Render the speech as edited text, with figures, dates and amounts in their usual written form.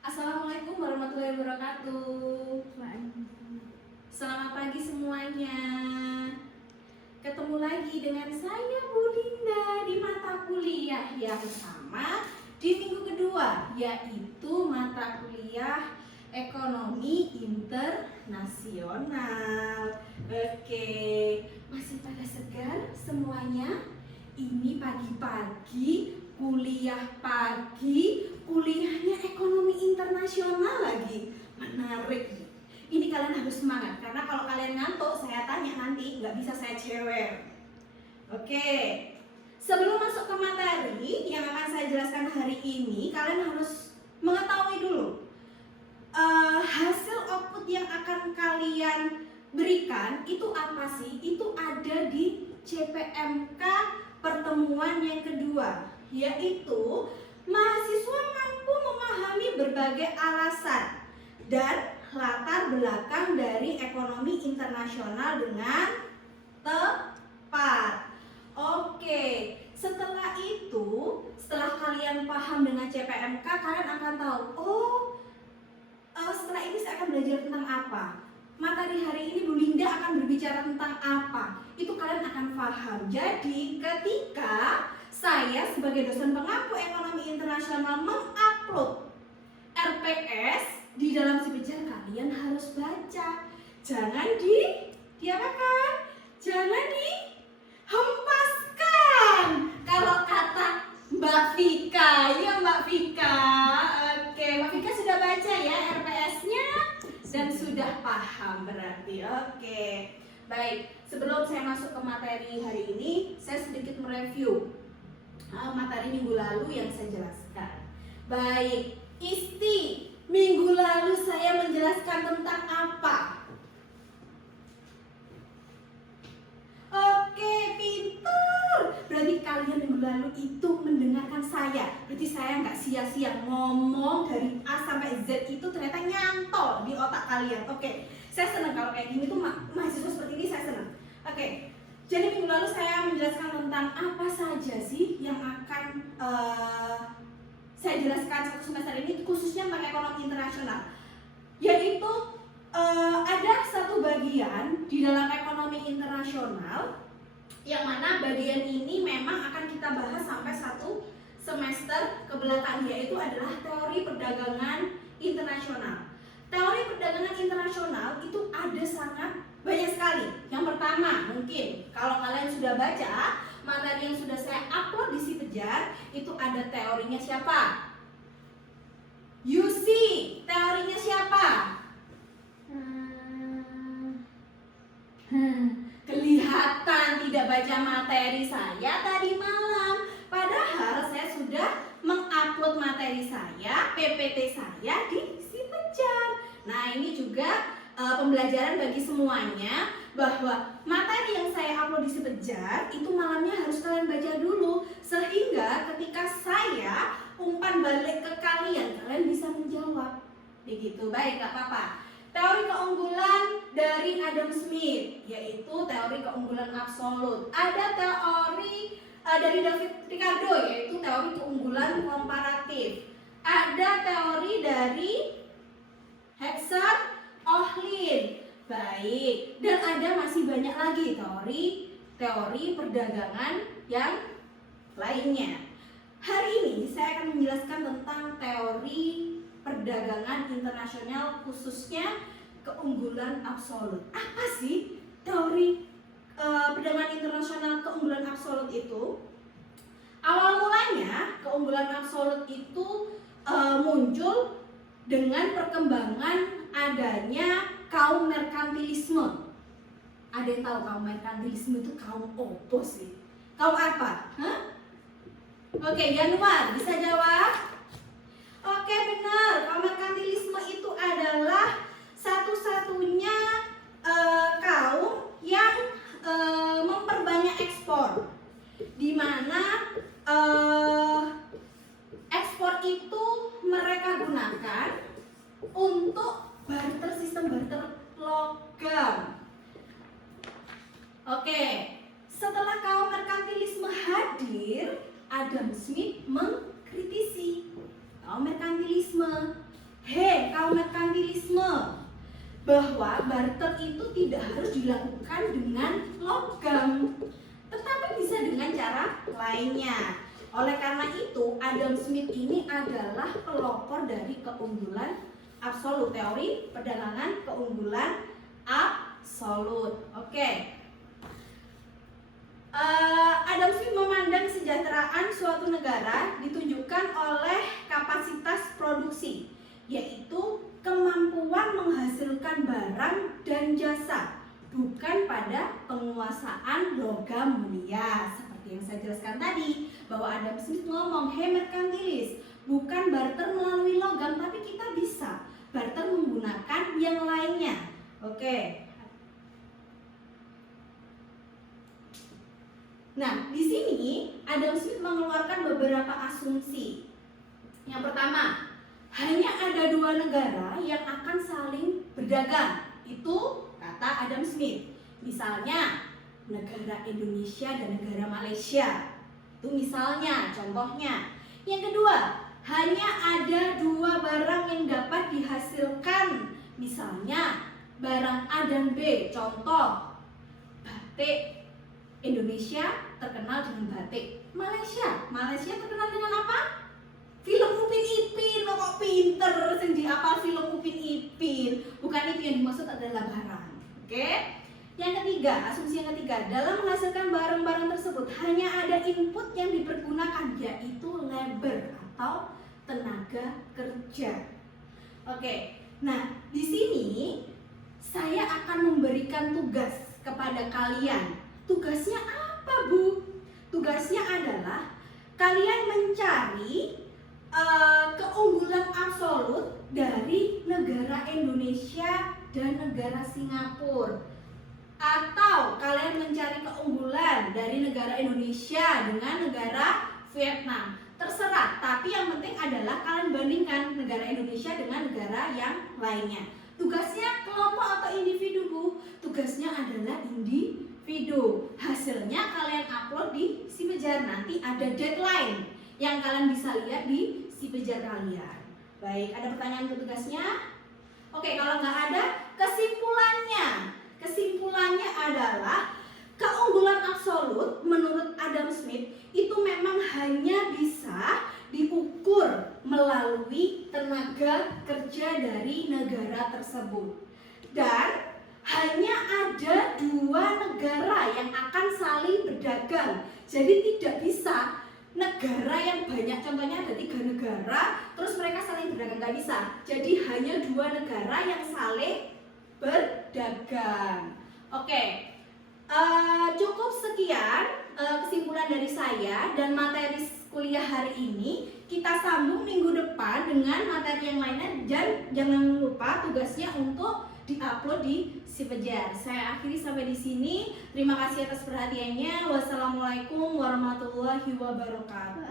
Assalamualaikum warahmatullahi wabarakatuh. Selamat pagi semuanya. Ketemu lagi dengan saya Bu Linda di mata kuliah yang sama di minggu kedua, yaitu mata kuliah Ekonomi Internasional. Oke, masih pada segar semuanya? Ini pagi-pagi, kuliahnya ekonomi internasional lagi. Menarik. Ini kalian harus semangat, karena kalau kalian ngantuk, saya tanya nanti, nggak bisa saya cewer. Oke, sebelum masuk ke materi yang akan saya jelaskan hari ini, kalian harus mengetahui dulu hasil output yang akan kalian berikan itu apa sih? Itu ada di CPMK pertemuan yang kedua, yaitu mahasiswa mampu memahami berbagai alasan dan latar belakang dari ekonomi internasional dengan tepat. Oke, setelah kalian paham dengan CPMK, kalian akan tahu, setelah ini saya akan belajar tentang apa. Materi hari ini Bu Linda akan berbicara tentang apa. Itu kalian akan paham. Jadi ketika saya sebagai dosen pengampu ekonomi internasional mengupload RPS di dalam si Pijar, kalian harus baca. Jangan diapakan? Jangan dihempaskan. Kalau kata Mbak Vika, ya Mbak Vika. Oke, Mbak Vika sudah baca ya RPS-nya dan sudah paham berarti. Oke. Baik, sebelum saya masuk ke materi hari ini, saya sedikit mereview materi minggu lalu yang saya jelaskan. Baik, Isti, minggu lalu saya menjelaskan tentang apa? Oke, pintar. Berarti kalian minggu lalu itu mendengarkan saya. Berarti saya nggak sia-sia ngomong dari A sampai Z, itu ternyata nyantol di otak kalian. Oke, saya senang kalau kayak gini tuh mahasiswa seperti ini, saya senang. Oke, jadi minggu lalu saya menjelaskan tentang apa saja sih yang akan saya jelaskan satu semester ini, khususnya tentang ekonomi internasional. Yaitu ada satu bagian di dalam ekonomi internasional yang mana bagian ini memang akan kita bahas sampai satu semester ke belakang, yaitu adalah teori perdagangan internasional. Teori perdagangan internasional itu ada sangat banyak sekali. Yang pertama, mungkin kalau kalian sudah baca materi yang sudah saya upload di Si Pijar, itu ada teorinya siapa? UC, teorinya siapa? Kelihatan tidak baca materi saya tadi malam. Padahal saya sudah mengupload materi saya, PPT saya di Si Pijar. Nah, ini juga pembelajaran bagi semuanya, bahwa materi yang saya upload di Si Pijar itu malamnya harus kalian baca dulu, sehingga ketika saya umpan balik ke kalian, kalian bisa menjawab. Begitu, baik, gak apa-apa. Teori keunggulan dari Adam Smith, yaitu teori keunggulan absolut. Ada teori dari David Ricardo, yaitu teori keunggulan komparatif. Ada teori dari Hexer Ohlin. Baik, dan ada masih banyak lagi teori perdagangan yang lainnya. Hari ini saya akan menjelaskan tentang teori perdagangan internasional, khususnya keunggulan absolut. Apa sih teori perdagangan internasional keunggulan absolut itu? Awal mulanya keunggulan absolut itu muncul dengan perkembangan adanya kaum merkantilisme. Ada yang tahu kaum merkantilisme itu kaum opo sih? Kaum apa? Oke, Januar bisa jawab? Oke, benar. Kaum merkantilisme itu adalah satu-satunya kaum yang memperbanyak ekspor, di mana ekspor itu mereka gunakan untuk barter, sistem barter logam. Oke, setelah kaum merkantilisme hadir, Adam Smith mengkritisi kaum merkantilisme. atau merkantilisme, bahwa barter itu tidak harus dilakukan dengan logam, tetapi bisa dengan cara lainnya. Oleh karena itu, Adam Smith ini adalah pelopor dari keunggulan absolut, teori perdagangan keunggulan absolut. Oke. Adam Smith memandang kesejahteraan suatu negara ditunjukkan oleh kapasitas produksi, yaitu kemampuan menghasilkan barang dan jasa, bukan pada penguasaan logam mulia. Seperti yang saya jelaskan tadi, bahwa Adam Smith ngomong, hey merkantilis, bukan barter melalui logam, tapi kita bisa barter menggunakan yang lainnya. Oke. Nah, di sini Adam Smith mengeluarkan beberapa asumsi. Yang pertama, hanya ada dua negara yang akan saling berdagang. Itu kata Adam Smith. Misalnya, negara Indonesia dan negara Malaysia. Itu misalnya, contohnya. Yang kedua, hanya ada dua barang yang dapat dihasilkan. Misalnya, barang A dan B. Contoh, batik. Indonesia terkenal dengan batik. Malaysia terkenal dengan apa? Film Upin Ipin. Lo kok pinter sing dihafal film Upin Ipin. Bukan itu yang dimaksud, adalah barang. Oke? Yang ketiga, asumsi yang ketiga, dalam menghasilkan barang-barang tersebut hanya ada input yang dipergunakan, yaitu labor atau tenaga kerja. Oke. Nah, di sini saya akan memberikan tugas kepada kalian. Tugasnya apa, Bu? Tugasnya adalah kalian mencari keunggulan absolut dari negara Indonesia dan negara Singapura. Atau kalian mencari keunggulan dari negara Indonesia dengan negara Vietnam. Terserah, tapi yang penting adalah kalian bandingkan negara Indonesia dengan negara yang lainnya. Tugasnya kelompok atau individu, Bu? Tugasnya adalah individu. Hasilnya kalian upload di Sipejar. Nanti ada deadline yang kalian bisa lihat di Sipejar kalian. Baik, ada pertanyaan untuk tugasnya? Oke, kalau nggak ada, kesimpulannya. Kesimpulannya adalah keunggulan absolut menurut Adam Smith itu memang hanya bisa diukur melalui tenaga kerja dari negara tersebut. Dan hanya ada dua negara yang akan saling berdagang. Jadi tidak bisa negara yang banyak, contohnya ada 3 negara, terus mereka saling berdagang, nggak bisa. Jadi hanya 2 negara yang saling berdagang. Oke, cukup sekian kesimpulan dari saya dan materi kuliah hari ini. Kita sambung minggu depan dengan materi yang lainnya, dan jangan lupa tugasnya untuk diupload di Sipejar. Saya akhiri sampai di sini. Terima kasih atas perhatiannya. Wassalamualaikum warahmatullahi wabarakatuh.